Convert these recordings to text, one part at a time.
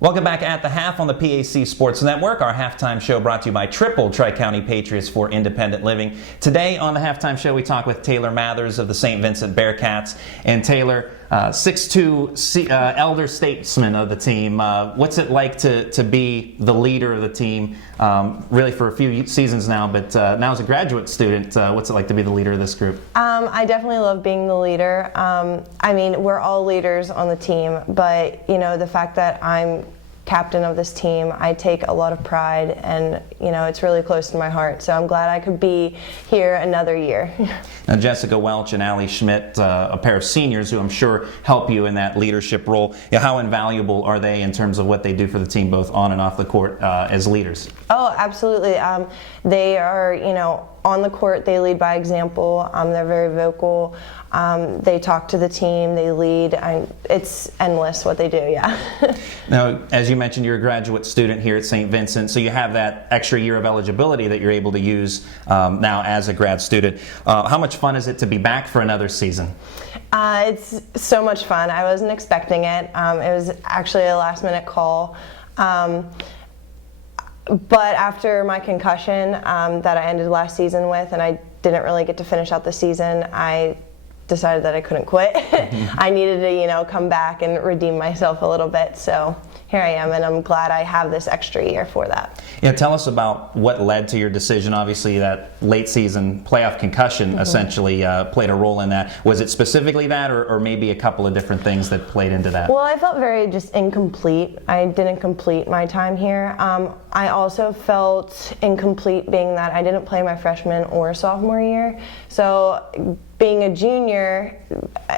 Welcome back at the half on the PAC Sports Network. Our halftime show brought to you by Triple Tri-County Patriots for Independent Living. Today on the halftime show, we talk with Tayor Mathers of the St. Vincent Bearcats. And Tayor, 6'2", elder statesman of the team. What's it like to be the leader of the team, really for a few seasons now, but now as a graduate student, what's it like to be the leader of this group? I definitely love being the leader. I mean, we're all leaders on the team, but you know, the fact that I'm captain of this team, I take a lot of pride, and you know, it's really close to my heart, so I'm glad I could be here another year. Now, Jessica Welch and Allie Schmidt, a pair of seniors who I'm sure help you in that leadership role. How invaluable are they in terms of what they do for the team, both on and off the court, as leaders? Oh, absolutely. They are, you know, on the court, they lead by example. They're very vocal. They talk to the team. They lead. It's endless what they do, yeah. Now, as you mentioned, you're a graduate student here at St. Vincent, so you have that extra year of eligibility that you're able to use now as a grad student. How much fun is it to be back for another season? It's so much fun. I wasn't expecting it. It was actually a last-minute call. But after my concussion that I ended last season with, and I didn't really get to finish out the season, I decided that I couldn't quit. I needed to, you know, come back and redeem myself a little bit. So here I am, and I'm glad I have this extra year for that. Yeah, tell us about what led to your decision. Obviously, that late season playoff concussion essentially played a role in that. Was it specifically that, or maybe a couple of different things that played into that? Well, I felt very just incomplete. I didn't complete my time here. I also felt incomplete being that I didn't play my freshman or sophomore year. So being a junior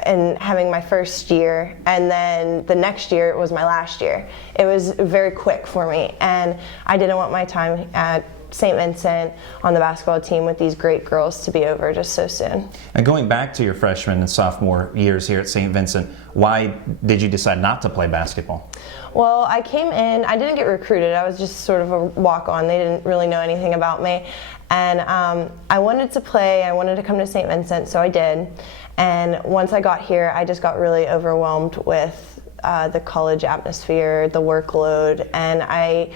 and having my first year, and then the next year was my last year. It was very quick for me, and I didn't want my time at St. Vincent on the basketball team with these great girls to be over just so soon. And going back to your freshman and sophomore years here at St. Vincent, why did you decide not to play basketball? Well, I came in, I didn't get recruited, I was just sort of a walk-on. They didn't really know anything about me. And I wanted to play, I wanted to come to St. Vincent, so I did. And once I got here, I just got really overwhelmed with the college atmosphere, the workload, and I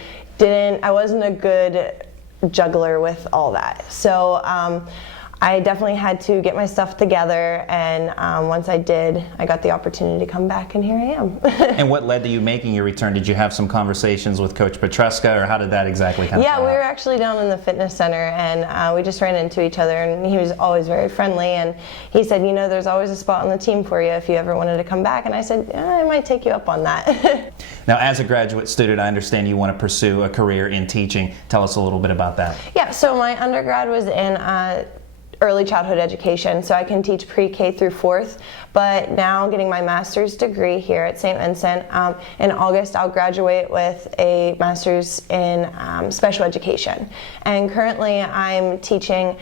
wasn't a good juggler with all that. So I definitely had to get my stuff together, and once I did, I got the opportunity to come back, and here I am. And what led to you making your return? Did you have some conversations with Coach Petruska, or how did that exactly come Yeah, we were actually down in the fitness center, and we just ran into each other, and he was always very friendly, and he said, you know, there's always a spot on the team for you if you ever wanted to come back, and I said, I might take you up on that. Now, as a graduate student, I understand you want to pursue a career in teaching. Tell us a little bit about that. Yeah, so my undergrad was in early childhood education, so I can teach pre-K through 4th, but now getting my master's degree here at St. Vincent. In August, I'll graduate with a master's in special education, and currently I'm teaching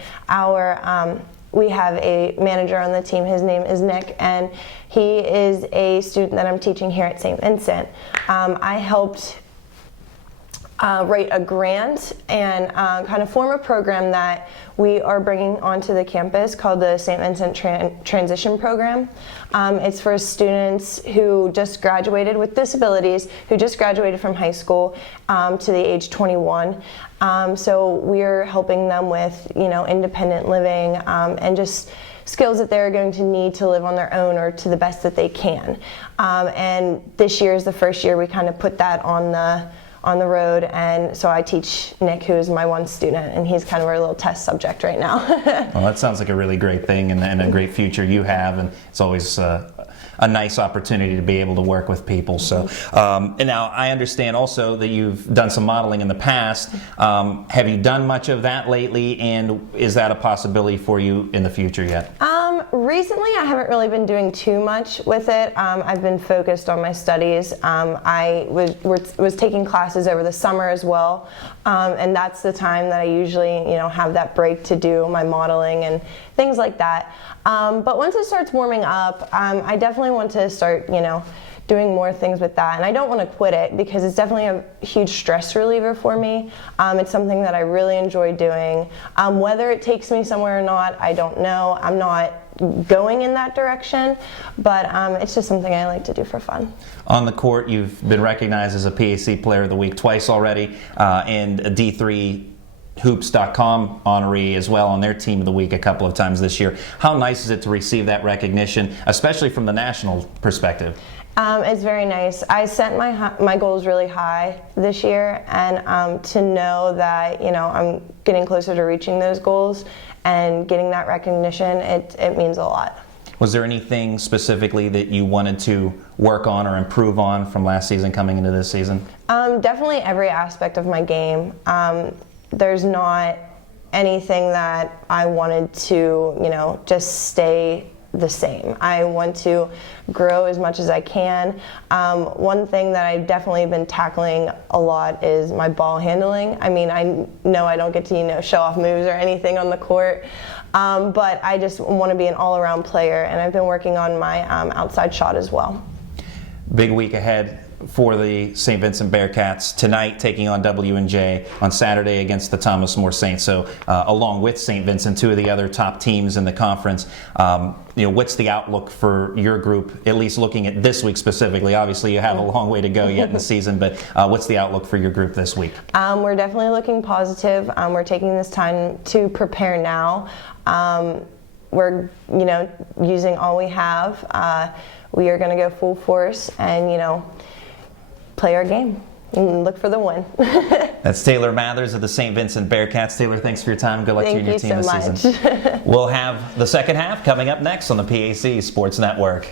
we have a manager on the team, his name is Nick, and he is a student that I'm teaching here at St. Vincent. I helped write a grant and kind of form a program that we are bringing onto the campus called the St. Vincent Transition Program. It's for students who just graduated with disabilities, who just graduated from high school to the age 21. So we're helping them with, you know, independent living and just skills that they're going to need to live on their own or to the best that they can. And this year is the first year we kind of put that on the road, and so I teach Nick, who is my one student, and he's kind of our little test subject right now. Well, that sounds like a really great thing and a great future you have, and it's always a nice opportunity to be able to work with people. So, and now I understand also that you've done some modeling in the past. Have you done much of that lately, and is that a possibility for you in the future yet? Recently, I haven't really been doing too much with it. I've been focused on my studies. I was taking classes over the summer as well, and that's the time that I usually, you know, have that break to do my modeling and things like that. But once it starts warming up, I definitely want to start, you know, doing more things with that, and I don't want to quit it because it's definitely a huge stress reliever for me. It's something that I really enjoy doing. Whether it takes me somewhere or not, I don't know. I'm not going in that direction, but it's just something I like to do for fun. On the court, you've been recognized as a PAC Player of the Week twice already, and a D3 Hoops.com honoree as well on their Team of the Week a couple of times this year. How nice is it to receive that recognition, especially from the national perspective? It's very nice. I set my goals really high this year, and to know that I'm getting closer to reaching those goals and getting that recognition, it means a lot. Was there anything specifically that you wanted to work on or improve on from last season coming into this season? Definitely every aspect of my game. There's not anything that I wanted to, just stay the same. I want to grow as much as I can. One thing that I've definitely been tackling a lot is my ball handling. I mean, I know I don't get to, show off moves or anything on the court, but I just want to be an all-around player, and I've been working on my outside shot as well. Big week ahead for the St. Vincent Bearcats tonight, taking on W&J, on Saturday against the Thomas More Saints. So along with St. Vincent, two of the other top teams in the conference. What's the outlook for your group, at least looking at this week specifically? Obviously you have a long way to go yet in the season, but what's the outlook for your group this week? We're definitely looking positive. We're taking this time to prepare now. We're using all we have. We are going to go full force and play our game and look for the win. That's Tayor Mathers of the St. Vincent Bearcats. Taylor, thanks for your time. Good luck to you and your team this season. Thank you so much. We'll have the second half coming up next on the PAC Sports Network.